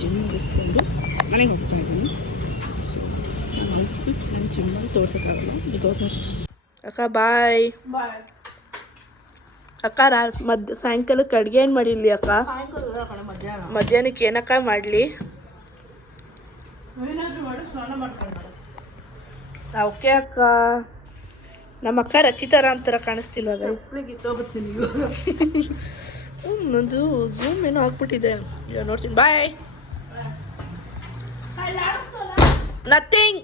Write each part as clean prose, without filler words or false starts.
Gym ಮುಗಿಸ್ಕೊಂಡು ಮನೆಗೆ ಹೋಗ್ತಾ ಇದ್ದೀನಿ. ಸೊ ನನ್ನ ಜಿಮ್ಮಲ್ಲಿ ತೋರ್ಸೋಕ್ಕಾಗಲ್ಲ ಬಿಕಾಸ್ ಅಕ್ಕ ಬಾಯ್ ಬಾಯ್. ಅಕ್ಕ ಸಾಯಂಕಾಲಕ್ಕೆ ಅಡುಗೆ ಏನು ಮಾಡಿರಲಿ ಅಕ್ಕ? ಮಧ್ಯಾಹ್ನಕ್ಕೆ ಏನಕ್ಕ ಮಾಡಲಿ? ಓಕೆ ಅಕ್ಕ. ನಮ್ಮ ಅಕ್ಕ ರಚಿತಾರಾಮ್ ಥರ ಕಾಣಿಸ್ತಿಲ್ವಾಗ? ನಂದು ಝೂಮ್ ಏನೋ ಆಗ್ಬಿಟ್ಟಿದೆ, ನೋಡ್ತೀನಿ. ಬಾಯ್. ನಥಿಂಗ್.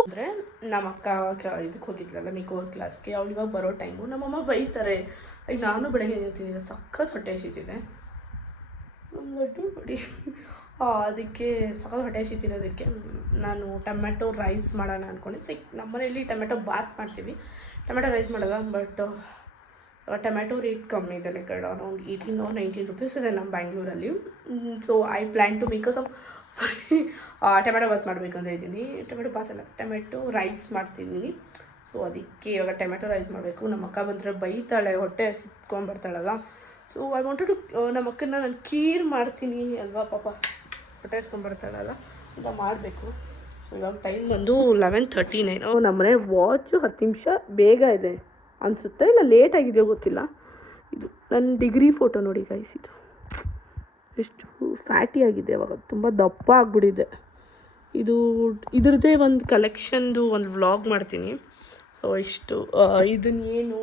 ಅಂದರೆ ನಮ್ಮ ಅಕ್ಕ ಇದಕ್ಕೆ ಹೋಗಿದ್ಲಲ್ಲ ಮಿಕೋರ್ ಕ್ಲಾಸ್ಗೆ, ಅವಳು ಇವಾಗ ಬರೋ ಟೈಮು. ನಮ್ಮಮ್ಮ ಬೈತಾರೆ. ಈಗ ನಾನು ಬೆಳಗ್ಗೆ ಹೇಳ್ತೀನಿ, ಸಖತ್ ಹೊಟ್ಟೆ ಹಸಿತಿದೆ ಬಡಿ. ಅದಕ್ಕೆ ಸಖತ್ ಹೊಟ್ಟೆ ಹಸಿತಿರೋದಕ್ಕೆ ನಾನು ಟೊಮೆಟೊ ರೈಸ್ ಮಾಡೋಣ ಅಂದ್ಕೊಂಡಿದ್ದೆ. ನಮ್ಮ ಮನೇಲಿ ಟೊಮೆಟೊ ಬಾತ್ ಮಾಡ್ತೀವಿ, ಟೊಮೆಟೊ ರೈಸ್ ಮಾಡೋಲ್ಲ. ಬಟ್ ಟೊಮೆಟೊ ರೇಟ್ ಕಮ್ಮಿ ಇದೆ, ಲೈಕ್ ಅರೌಂಡ್ 18 or 19 rupees ಇದೆ ನಮ್ಮ ಬ್ಯಾಂಗ್ಳೂರಲ್ಲಿ. So I plan to make tomato bath ಮಾಡಬೇಕು ಅಂತ ಇದ್ದೀನಿ. ಟೊಮೆಟೊ ಬಾತ್ ಅಲ್ಲ, ಟೊಮೆಟೊ ರೈಸ್ ಮಾಡ್ತಿದ್ದೀನಿ. ಸೊ ಅದಕ್ಕೆ ಇವಾಗ ಟೊಮೆಟೊ ರೈಸ್ ಮಾಡಬೇಕು. ನಮ್ಮ ಅಕ್ಕ ಬಂದರೆ ಬೈತಾಳೆ, ಹೊಟ್ಟೆ ಹಸಿತ್ಕೊಂಡ್ಬರ್ತಾಳಲ್ಲ. ಸೊ ಐ ವಾಂಟೆಡ್ ಟು ನಮ್ಮ ಅಕ್ಕನ ನಾನು ಕೀರ್ ಮಾಡ್ತೀನಿ ಅಲ್ವಾ, ಪಾಪ ಹೊಟ್ಟೆ ಹಸ್ಕೊಂಡ್ಬರ್ತಾಳಲ್ಲ ಅಂತ ಮಾಡಬೇಕು. ಸೊ ಇವಾಗ ಟೈಮ್ ಬಂದು 11:39. ನಮ್ಮನೆ ವಾಚು 10 ನಿಮಿಷ ಬೇಗ ಇದೆ ಅನಿಸುತ್ತೆ, ಇಲ್ಲ ಲೇಟ್ ಆಗಿದೆಯೋ ಗೊತ್ತಿಲ್ಲ. ಇದು ನನ್ನ ಡಿಗ್ರಿ ಫೋಟೋ ನೋಡಿ ಗೈಸ್, ಇದು ಎಷ್ಟು ಫ್ಯಾಟಿ ಆಗಿದೆ, ಅವಾಗ ತುಂಬ ದಪ್ಪ ಆಗಿಬಿಟ್ಟಿದೆ. ಇದ್ರದ್ದೇ ಒಂದು ಕಲೆಕ್ಷನ್ದು ಒಂದು ವ್ಲಾಗ್ ಮಾಡ್ತೀನಿ. ಸೊ ಇಷ್ಟು ಇದನ್ನೇನು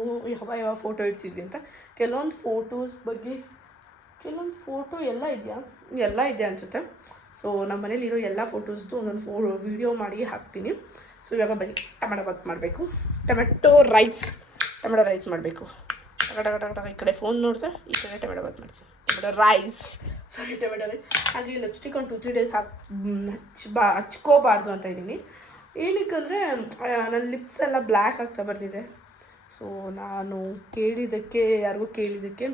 ಯಾವ ಫೋಟೋ ಇಡ್ಸಿದ್ವಿ ಅಂತ, ಕೆಲವೊಂದು ಫೋಟೋಸ್ ಬಗ್ಗೆ, ಕೆಲವೊಂದು ಫೋಟೋ ಎಲ್ಲ ಇದೆ ಅನಿಸುತ್ತೆ. ಸೊ ನಮ್ಮ ಮನೇಲಿರೋ ಎಲ್ಲ ಫೋಟೋಸ್ದು ಒಂದೊಂದು ವೀಡಿಯೋ ಮಾಡಿ ಹಾಕ್ತೀನಿ. ಸೊ ಇವಾಗ ಬನ್ನಿ ಟೊಮೆಟೊ ಬಾತ್ ಮಾಡಬೇಕು. ಟೊಮೆಟೊ ರೈಸ್ ಮಾಡಬೇಕು. ಈ ಕಡೆ ಫೋನ್ ನೋಡಿದ್ರೆ ಈ ಕಡೆ ಟೊಮೆಟೊ ಬಾತ್ ಮಾಡ್ತೀನಿ. ಟೊಮೆಟೊ ರೈಸ್ ಹಾಗೆ ಲಿಪ್ಸ್ಟಿಕ್ ಒಂದು 2-3 days ಹಚ್ಕೋಬಾರ್ದು ಅಂತ ಇದ್ದೀನಿ. ಏನಕ್ಕಂದರೆ ನನ್ನ ಲಿಪ್ಸ್ ಎಲ್ಲ ಬ್ಲ್ಯಾಕ್ ಆಗ್ತಾ ಬರ್ತಿದೆ. ಸೊ ನಾನು ಯಾರಿಗೂ ಕೇಳಿದ್ದಕ್ಕೆ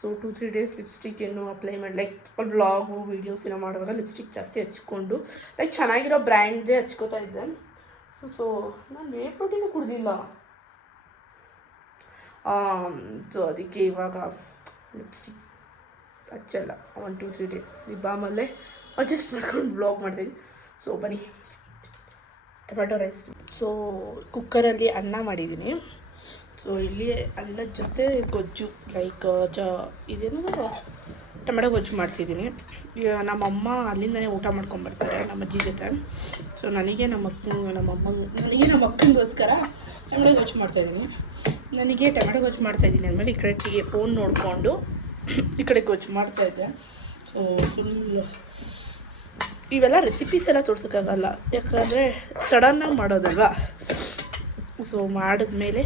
ಸೊ 2-3 days ಲಿಪ್ಸ್ಟಿಕ್ ಏನು ಅಪ್ಲೈ ಮಾಡಿ, ಲೈಕ್ ವ್ಲಾಗು ವೀಡಿಯೋಸ್ ಏನೋ ಮಾಡುವಾಗ ಲಿಪ್ಸ್ಟಿಕ್ ಜಾಸ್ತಿ ಹಚ್ಕೊಂಡು, ಲೈಕ್ ಚೆನ್ನಾಗಿರೋ ಬ್ರ್ಯಾಂಡ್ದೇ ಹಚ್ಕೋತಾ ಇದ್ದೆ. ಸೊ ನಾನು ವೇ ಪ್ರೋಟೀನು ಕುಡ್ದಿಲ್ಲ. ಸೊ ಅದಕ್ಕೆ ಇವಾಗ ಲಿಪ್ಸ್ಟಿಕ್ ಹಚ್ಚಲ್ಲ 1-2-3 days. ಬಾಮಲ್ಲೇ ಅಡ್ಜಸ್ಟ್ ಮಾಡ್ಕೊಂಡು ವ್ಲಾಗ್ ಮಾಡ್ತೀನಿ. ಸೊ ಬನ್ನಿ ಟೊಮೆಟೊ ರೈಸ್. ಸೊ ಕುಕ್ಕರಲ್ಲಿ ಅನ್ನ ಮಾಡಿದ್ದೀನಿ. ಸೊ ಇಲ್ಲಿ ಅನ್ನದ ಜೊತೆ ಗೊಜ್ಜು, ಲೈಕ್ ಇದೇನು ಟೊಮೆಟೊ ಗೊಜ್ಜು ಮಾಡ್ತಿದ್ದೀನಿ. ನಮ್ಮಮ್ಮ ಅಲ್ಲಿಂದನೇ ಊಟ ಮಾಡ್ಕೊಂಬರ್ತಾರೆ ನಮ್ಮ ಅಜ್ಜಿ ಜೊತೆ. ಸೊ ನನಗೆ ನಮ್ಮ ಅಕ್ಕನಿಗೋಸ್ಕರ ಟೊಮೆಟೊ ಗೊಜ್ಜು ಮಾಡ್ತಾಯಿದ್ದೀನಿ. ನನಗೆ ಟೊಮೆಟೊ ಗೊಜ್ಜು ಮಾಡ್ತಾಯಿದ್ದೀನಿ ಅಂದಮೇಲೆ ಈ ಕಡೆ ಫೋನ್ ನೋಡಿಕೊಂಡು ಈ ಕಡೆ ಗೊಜ್ಜು ಮಾಡ್ತಾಯಿದ್ದೆ. ಸೊ ಫುಲ್ ಇವೆಲ್ಲ ರೆಸಿಪೀಸ್ ಎಲ್ಲ ತೋರ್ಸೋಕ್ಕಾಗಲ್ಲ, ಯಾಕಂದರೆ ಸಡನ್ನಾಗಿ ಮಾಡೋದಲ್ವಾ. ಸೊ ಮಾಡಿದ್ಮೇಲೆ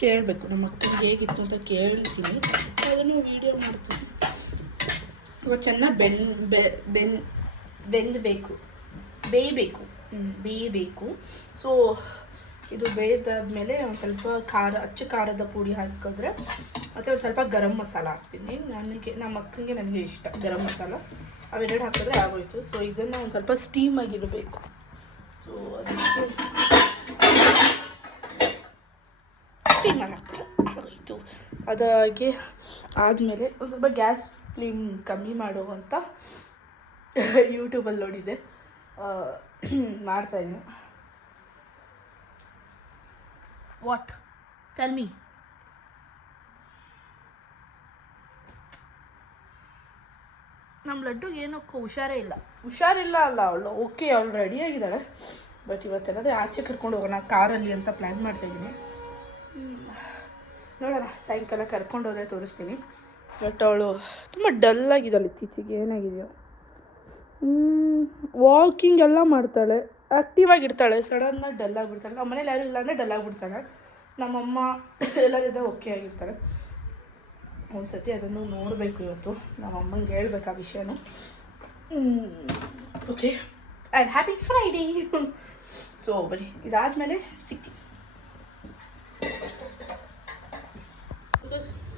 ಕೇಳಬೇಕು ನಮ್ಮ ಅಕ್ಕನಿಗೆ ಹೇಗಿತ್ತು ಅಂತ ಕೇಳ್ತೀನಿ, ಅದನ್ನು ವೀಡಿಯೋ ಮಾಡ್ತೀನಿ. ಇವಾಗ ಚೆನ್ನಾಗಿ ಬೇಯಬೇಕು. ಸೊ ಇದು ಬೇಯ್ದಾದ್ಮೇಲೆ ಒಂದು ಸ್ವಲ್ಪ ಅಚ್ಚ ಖಾರದ ಪುಡಿ ಹಾಕಿದ್ರೆ, ಮತ್ತು ಒಂದು ಸ್ವಲ್ಪ ಗರಂ ಮಸಾಲ ಹಾಕ್ತೀನಿ. ನಮ್ಮ ಅಕ್ಕನಿಗೆ ನನಗೆ ಇಷ್ಟ ಗರಂ ಮಸಾಲ, ಅವೆರಡು ಹಾಕಿದ್ರೆ ಆಗೋಯ್ತು. ಸೊ ಇದನ್ನು ಒಂದು ಸ್ವಲ್ಪ ಸ್ಟೀಮಾಗಿರಬೇಕು. ಸೊ ಅದಕ್ಕೆ ಸ್ಟೀಮರ್ ಹಾಕಿದ್ರೆ ಆಗೋಯ್ತು. ಅದಾಗಿ ಆದಮೇಲೆ ಒಂದು ಸ್ವಲ್ಪ ಗ್ಯಾಸ್ ಫ್ಲೇಮ್ ಕಮ್ಮಿ ಮಾಡುವಂಥ ಯೂಟ್ಯೂಬಲ್ಲಿ ನೋಡಿದ್ದೆ, ಮಾಡ್ತಾಯಿದ್ದೀನಿ. What tell me. ನಮ್ಮ ಲಡ್ಡುಗೆ ಏನಕ್ಕೂ ಹುಷಾರಿಲ್ಲ ಅಲ್ಲ, ಅವಳು ರೆಡಿಯಾಗಿದ್ದಾಳೆ. ಬಟ್ ಇವತ್ತೆಲ್ಲದೇ ಆಚೆ ಕರ್ಕೊಂಡು ಹೋಗೋಣ ಕಾರಲ್ಲಿ ಅಂತ ಪ್ಲ್ಯಾನ್ ಮಾಡ್ತಾಯಿದ್ದೀನಿ. ನೋಡೋಣ, ಸಾಯಂಕಾಲ ಕರ್ಕೊಂಡು ಹೋದರೆ ತೋರಿಸ್ತೀನಿ. ಬಟ್ ಅವಳು ತುಂಬ ಡಲ್ಲಾಗಿದ್ದಾಳೆ ಇತ್ತೀಚೆಗೆ, ಏನಾಗಿದೆಯೋ. ವಾಕಿಂಗ್ ಎಲ್ಲ ಮಾಡ್ತಾಳೆ, ಆ್ಯಕ್ಟಿವ್ ಆಗಿರ್ತಾಳೆ, ಸಡನ್ನಾಗಿ ಡಲ್ಲಾಗಿಬಿಡ್ತಾಳೆ. ನಮ್ಮ ಮನೇಲಿ ಯಾರೂ ಇಲ್ಲ ಅಂದರೆ ಡಲ್ಲಾಗಿಬಿಡ್ತಾಳೆ. ನಮ್ಮಮ್ಮ ಎಲ್ಲರಿದ್ದ ಓಕೆ ಆಗಿರ್ತಾಳೆ. ಒಂದು ಸತಿ ಅದನ್ನು ನೋಡಬೇಕು ಇವತ್ತು, ನಮ್ಮ ಅಮ್ಮಂಗೆ ಹೇಳ್ಬೇಕು ಆ ವಿಷಯನೂ. Okay, and happy Friday. So ಬನ್ನಿ ಇದಾದಮೇಲೆ ಸಿಗ್ತೀವಿ.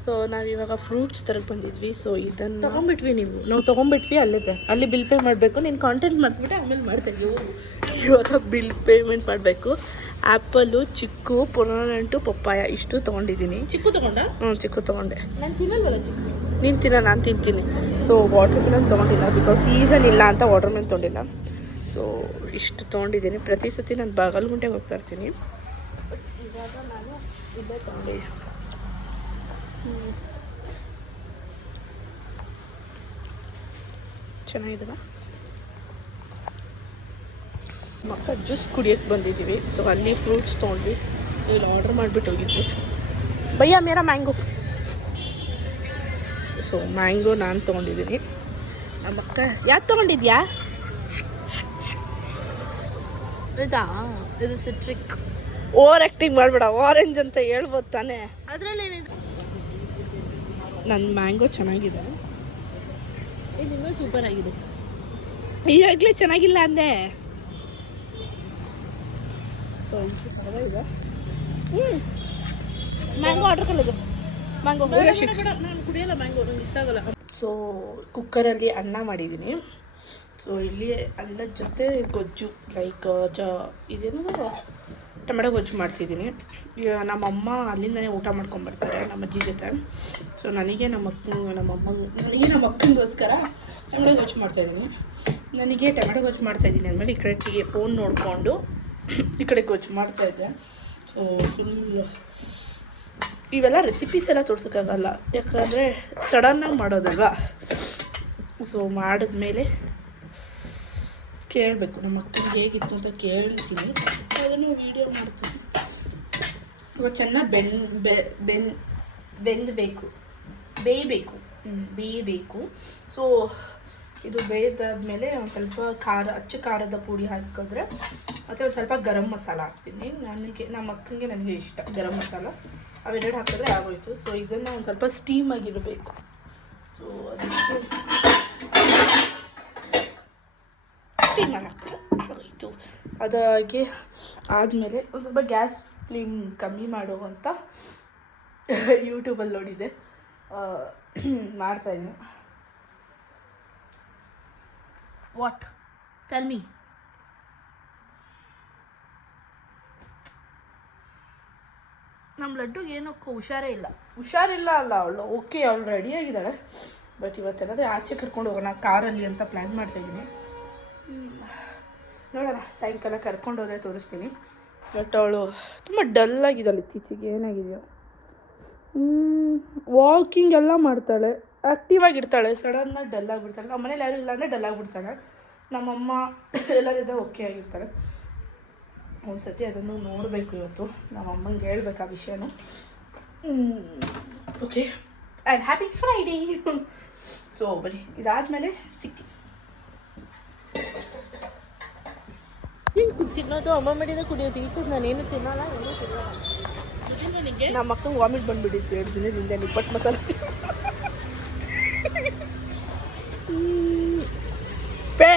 ಸೊ ನಾವಿವಾಗ ಫ್ರೂಟ್ಸ್ ತರಕ್ಕೆ ಬಂದಿದ್ವಿ. ಸೊ ಇದನ್ನು ನಾವು ತೊಗೊಂಬಿಟ್ವಿ. ಅಲ್ಲಿ ಬಿಲ್ ಪೇ ಮಾಡಬೇಕು. ನೀನು ಕಾಂಟ್ಯಾಕ್ಟ್ ಮಾಡಿಬಿಟ್ಟೆ ಆಮೇಲೆ ಮಾಡ್ತಾಯಿದ್ದೀವಿ. ಇವಾಗ ಬಿಲ್ ಪೇಮೆಂಟ್ ಮಾಡಬೇಕು. ಆ್ಯಪಲ್ಲು, ಚಿಕ್ಕು, ಪೊಮೊಗ್ರಾನೇಟು, ಪಪ್ಪಾಯ ಇಷ್ಟು ತೊಗೊಂಡಿದ್ದೀನಿ. ಚಿಕ್ಕು ತೊಗೊಂಡೆ. ನಾನು ತಿನ್ನಲ್ವಲ್ಲ ಚಿಕ್ಕು. ನೀನು ತಿನ್ನ ನಾನು ತಿಂತೀನಿ. ಸೊ ವಾಟರ್ ಮೆಲನ್ ತೊಗೊಂಡಿಲ್ಲ ಬಿಕಾಸ್ ಸೀಸನ್ ಇಲ್ಲ ಅಂತ ವಾಟರ್ ಮೆಲನ್ ತೊಗೊಂಡಿಲ್ಲ. ಸೊ ಇಷ್ಟು ತೊಗೊಂಡಿದ್ದೀನಿ. ಪ್ರತಿ ಸತಿ ನಾನು ಬಾಗಲಗುಂಟೆಗೆ ಹೋಗ್ತಾ ಇರ್ತೀನಿ. ಬಟ್ ಇವಾಗ ನಾನು ಇಲ್ಲೇ ತೊಗೊಂಡಿದ್ದೆ. ಚೆನ್ನಾಗಿದಲ್ಲ. ಮಕ್ಕ ಜ್ಯೂಸ್ ಕುಡಿಯೋಕ್ಕೆ ಬಂದಿದ್ದೀವಿ. ಸೊ ಅಲ್ಲಿ ಫ್ರೂಟ್ಸ್ ತೊಗೊಂಡ್ವಿ. ಸೊ ಇಲ್ಲಿ ಆರ್ಡ್ರ್ ಮಾಡಿಬಿಟ್ಟು ಹೋಗಿದ್ವಿ. ಭಯ್ಯ ಮೇರಾ ಮ್ಯಾಂಗೋ. ಸೊ ಮ್ಯಾಂಗೋ ನಾನು ತೊಗೊಂಡಿದ್ದೀನಿ. ನಮ್ಮ ಅಕ್ಕ ಯಾಕೆ ತೊಗೊಂಡಿದ್ಯಾ? ಇದಾ ಇದು ಸಿಟ್ರಿಕ್. ಓವರ್ ಆ್ಯಕ್ಟಿಂಗ್ ಮಾಡಬೇಡ. ಆರೆಂಜ್ ಅಂತ ಹೇಳ್ಬೋದು ತಾನೇ. ಅದರಲ್ಲೇನಿದೆ. ನನ್ನ ಮ್ಯಾಂಗೋ ಚೆನ್ನಾಗಿದೆ. ಇನ್ನೂ ಸೂಪರ್ ಆಗಿದೆ. ಈಗಾಗಲೇ ಚೆನ್ನಾಗಿಲ್ಲ ಅಂದೆ. ಸೊ ಇದೆ. ಮ್ಯಾಂಗೋ ಆರ್ಡ್ರ್ ಕಲಿದು ಮ್ಯಾಂಗೋ ನಾನು ಕುಡಿಯೋಲ್ಲ. ಮ್ಯಾಂಗೋ ನಂಗೆ ಇಷ್ಟ ಆಗಲ್ಲ. ಸೊ ಕುಕ್ಕರಲ್ಲಿ ಅನ್ನ ಮಾಡಿದ್ದೀನಿ. ಸೊ ಇಲ್ಲಿ ಅನ್ನದ ಜೊತೆ ಗೊಜ್ಜು ಲೈಕ್ ಇದೇನು ಟೊಮೆಟೊ ಗೊಜ್ಜು ಮಾಡ್ತಿದ್ದೀನಿ. ನಮ್ಮಮ್ಮ ಅಲ್ಲಿಂದನೇ ಊಟ ಮಾಡ್ಕೊಂಬರ್ತಾರೆ ನಮ್ಮ ಅಜ್ಜಿ ಜೊತೆ. ಸೊ ನನಗೆ ನಮ್ಮ ಅಕ್ಕನಿಗೋಸ್ಕರ ಟೊಮೆಟೊ ಗೊಜ್ಜು ಮಾಡ್ತಾಯಿದ್ದೀನಿ. ನನಗೆ ಟೊಮೆಟೊ ಗೊಜ್ಜು ಮಾಡ್ತಾಯಿದ್ದೀನಿ ಅಂದಮೇಲೆ ಈ ಕಡೆ ಫೋನ್ ನೋಡಿಕೊಂಡು ಈ ಕಡೆ ಗೊಜ್ಜು ಮಾಡ್ತಾಯಿದ್ದೆ. ಸೊ ಫುಲ್ ಇವೆಲ್ಲ ರೆಸಿಪೀಸ್ ಎಲ್ಲ ತೋರ್ಸೋಕ್ಕಾಗಲ್ಲ, ಯಾಕಂದರೆ ಸಡನ್ನಾಗಿ ಮಾಡೋದಲ್ವ. ಸೊ ಮಾಡಿದ್ಮೇಲೆ ಕೇಳಬೇಕು ನಮ್ಮ ಅಕ್ಕನಿಗೆ ಹೇಗಿತ್ತು ಅಂತ ಕೇಳ್ತೀನಿ. ಅದನ್ನು ವೀಡಿಯೋ ಮಾಡ್ತೀನಿ. ಇವಾಗ ಚೆನ್ನಾಗಿ ಬೇಯಬೇಕು. ಸೊ ಇದು ಬೇಯ್ದಾದ್ಮೇಲೆ ಒಂದು ಸ್ವಲ್ಪ ಅಚ್ಚ ಖಾರದ ಪುಡಿ ಹಾಕಿದ್ರೆ ಮತ್ತು ಒಂದು ಸ್ವಲ್ಪ ಗರಂ ಮಸಾಲ ಹಾಕ್ತೀನಿ. ನಮ್ಮ ಅಕ್ಕನಿಗೆ ನನಗೆ ಇಷ್ಟ ಗರಂ ಮಸಾಲ. ಅವೆರಡು ಹಾಕಿದ್ರೆ ಆಗೋಯ್ತು. ಸೊ ಇದನ್ನು ಒಂದು ಸ್ವಲ್ಪ ಸ್ಟೀಮಾಗಿರಬೇಕು. ಸೊ ಅದಕ್ಕೆ ಸ್ಟೀಮರ್ ಹಾಕಿದ್ರೆ ಆಗೋಯ್ತು. ಅದಾಗಿ ಆದಮೇಲೆ ಒಂದು ಸ್ವಲ್ಪ ಗ್ಯಾಸ್ ಫ್ಲೇಮ್ ಕಮ್ಮಿ ಮಾಡುವಂಥ ಯೂಟ್ಯೂಬಲ್ಲಿ ನೋಡಿದ್ದೆ, ಮಾಡ್ತಾಯಿದ್ದೀನಿ. What tell me. ನಮ್ಮ ಲಡ್ಡುಗೆ ಏನಕ್ಕೂ ಹುಷಾರಿಲ್ಲ ಅಲ್ಲ. ಅವಳು ರೆಡಿಯಾಗಿದ್ದಾಳೆ. ಬಟ್ ಇವತ್ತೆಲ್ಲದೇ ಆಚೆ ಕರ್ಕೊಂಡು ಹೋಗೋಣ ಕಾರಲ್ಲಿ ಅಂತ ಪ್ಲ್ಯಾನ್ ಮಾಡ್ತಾಯಿದ್ದೀನಿ. ನೋಡೋಣ, ಸಾಯಂಕಾಲ ಕರ್ಕೊಂಡು ಹೋದರೆ ತೋರಿಸ್ತೀನಿ. ಬಟ್ ಅವಳು ತುಂಬ ಡಲ್ಲಾಗಿದ್ದಾಳೆ ಇತ್ತೀಚೆಗೆ. ಏನಾಗಿದೆಯೋ ವಾಕಿಂಗ್ ಎಲ್ಲ ಮಾಡ್ತಾಳೆ, ಆ್ಯಕ್ಟಿವ್ ಆಗಿರ್ತಾಳೆ. ಸಡನ್ನಾಗಿ ಡಲ್ಲಾಗಿಬಿಡ್ತಾಳೆ. ನಮ್ಮ ಮನೇಲಿ ಯಾರೂ ಇಲ್ಲ ಅಂದರೆ ಡಲ್ಲಾಗಿಬಿಡ್ತಾಳೆ. ನಮ್ಮಮ್ಮ ಎಲ್ಲರಿದ್ದ ಓಕೆ ಆಗಿರ್ತಾಳೆ. ಒಂದು ಸತಿ ಅದನ್ನು ನೋಡಬೇಕು ಇವತ್ತು. ನಮ್ಮ ಅಮ್ಮಂಗೆ ಹೇಳ್ಬೇಕು ಆ ವಿಷಯನೂ. Okay, and happy Friday. So ಬನ್ನಿ, ಇದಾದಮೇಲೆ ಸಿಗ್ತೀವಿ. ತಿನ್ನೋದು ಅಮ್ಮ ಮಾಡಿದ ಕುಡಿಯೋದು. ಈಗ ನಾನೇನು ತಿನ್ನೋಲ್ಲ, ಏನೂ ತಿನ್ನೋಲ್ಲ. ನಮ್ಮ ಮಕ್ಕಳಿಗೆ ವಾಮಿಟ್ ಬಂದುಬಿಟ್ಟಿತ್ತು 2 ದಿನದಿಂದ. ನಿಪ್ಪಟ್ಟು ಮಸಾಲೆ ಪೇ